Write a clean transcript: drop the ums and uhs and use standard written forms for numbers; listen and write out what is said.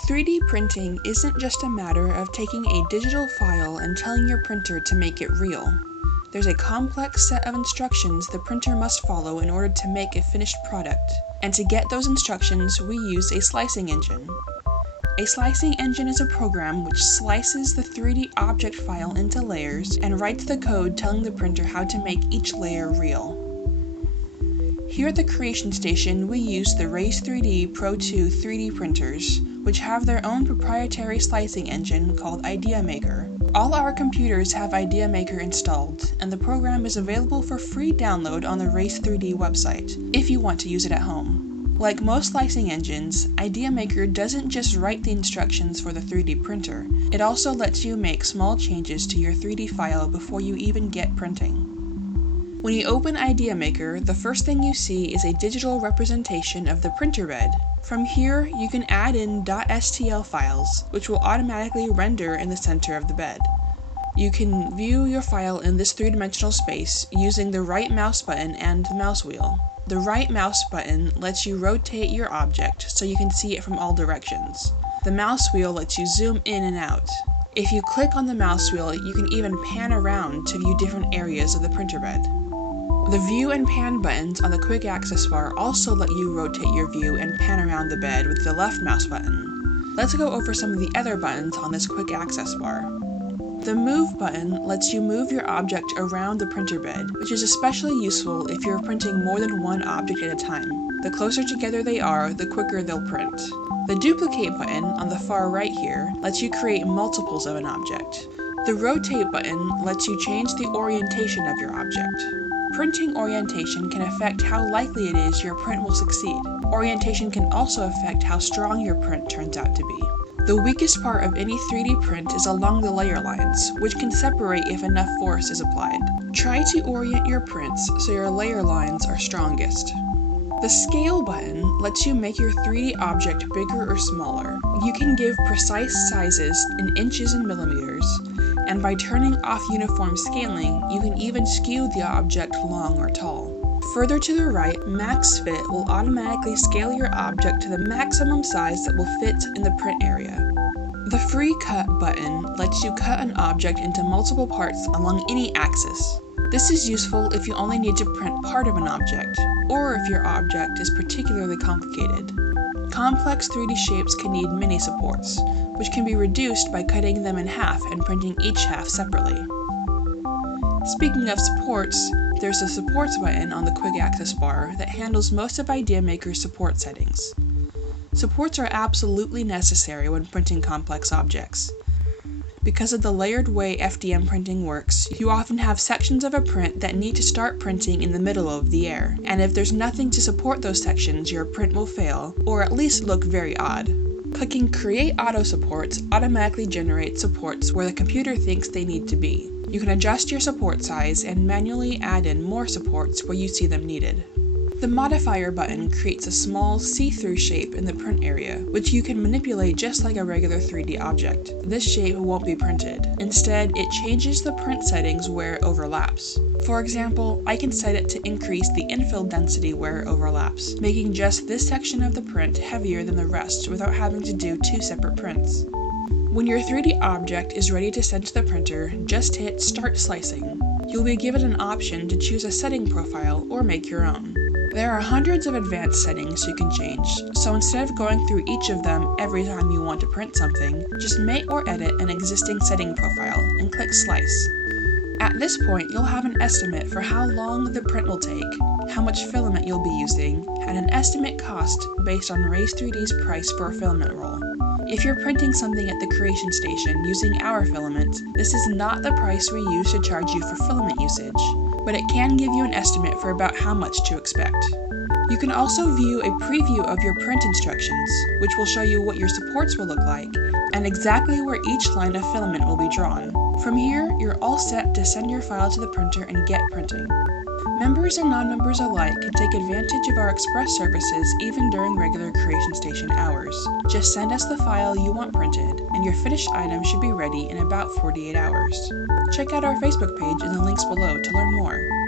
3D printing isn't just a matter of taking a digital file and telling your printer to make it real. There's a complex set of instructions the printer must follow in order to make a finished product. And to get those instructions, we use a slicing engine. A slicing engine is a program which slices the 3D object file into layers and writes the code telling the printer how to make each layer real. Here at the Creation Station, we use the Raise3D Pro 2 3D printers, which have their own proprietary slicing engine called IdeaMaker. All our computers have IdeaMaker installed, and the program is available for free download on the Raise3D website, if you want to use it at home. Like most slicing engines, IdeaMaker doesn't just write the instructions for the 3D printer, it also lets you make small changes to your 3D file before you even get printing. When you open IdeaMaker, the first thing you see is a digital representation of the printer bed. From here, you can add in .stl files, which will automatically render in the center of the bed. You can view your file in this three-dimensional space using the right mouse button and the mouse wheel. The right mouse button lets you rotate your object so you can see it from all directions. The mouse wheel lets you zoom in and out. If you click on the mouse wheel, you can even pan around to view different areas of the printer bed. The View and Pan buttons on the quick access bar also let you rotate your view and pan around the bed with the left mouse button. Let's go over some of the other buttons on this quick access bar. The Move button lets you move your object around the printer bed, which is especially useful if you're printing more than one object at a time. The closer together they are, the quicker they'll print. The Duplicate button on the far right here lets you create multiples of an object. The Rotate button lets you change the orientation of your object. Printing orientation can affect how likely it is your print will succeed. Orientation can also affect how strong your print turns out to be. The weakest part of any 3D print is along the layer lines, which can separate if enough force is applied. Try to orient your prints so your layer lines are strongest. The Scale button lets you make your 3D object bigger or smaller. You can give precise sizes in inches and millimeters, and by turning off uniform scaling, you can even skew the object long or tall. Further to the right, Max Fit will automatically scale your object to the maximum size that will fit in the print area. The Free Cut button lets you cut an object into multiple parts along any axis. This is useful if you only need to print part of an object, or if your object is particularly complicated. Complex 3D shapes can need mini supports, which can be reduced by cutting them in half and printing each half separately. Speaking of supports, there's a Supports button on the quick access bar that handles most of IdeaMaker's support settings. Supports are absolutely necessary when printing complex objects. Because of the layered way FDM printing works, you often have sections of a print that need to start printing in the middle of the air, and if there's nothing to support those sections, your print will fail, or at least look very odd. Clicking Create Auto Supports automatically generates supports where the computer thinks they need to be. You can adjust your support size and manually add in more supports where you see them needed. The Modifier button creates a small, see-through shape in the print area, which you can manipulate just like a regular 3D object. This shape won't be printed. Instead, it changes the print settings where it overlaps. For example, I can set it to increase the infill density where it overlaps, making just this section of the print heavier than the rest without having to do two separate prints. When your 3D object is ready to send to the printer, just hit Start Slicing. You'll be given an option to choose a setting profile or make your own. There are hundreds of advanced settings you can change, so instead of going through each of them every time you want to print something, just make or edit an existing setting profile and click Slice. At this point, you'll have an estimate for how long the print will take, how much filament you'll be using, and an estimate cost based on Raise3D's price for a filament roll. If you're printing something at the Creation Station using our filament, this is not the price we use to charge you for filament usage, but it can give you an estimate for about how much to expect. You can also view a preview of your print instructions, which will show you what your supports will look like, and exactly where each line of filament will be drawn. From here, you're all set to send your file to the printer and get printing. Members and non-members alike can take advantage of our express services even during regular Creation Station hours. Just send us the file you want printed, and your finished item should be ready in about 48 hours. Check out our Facebook page in the links below to learn more.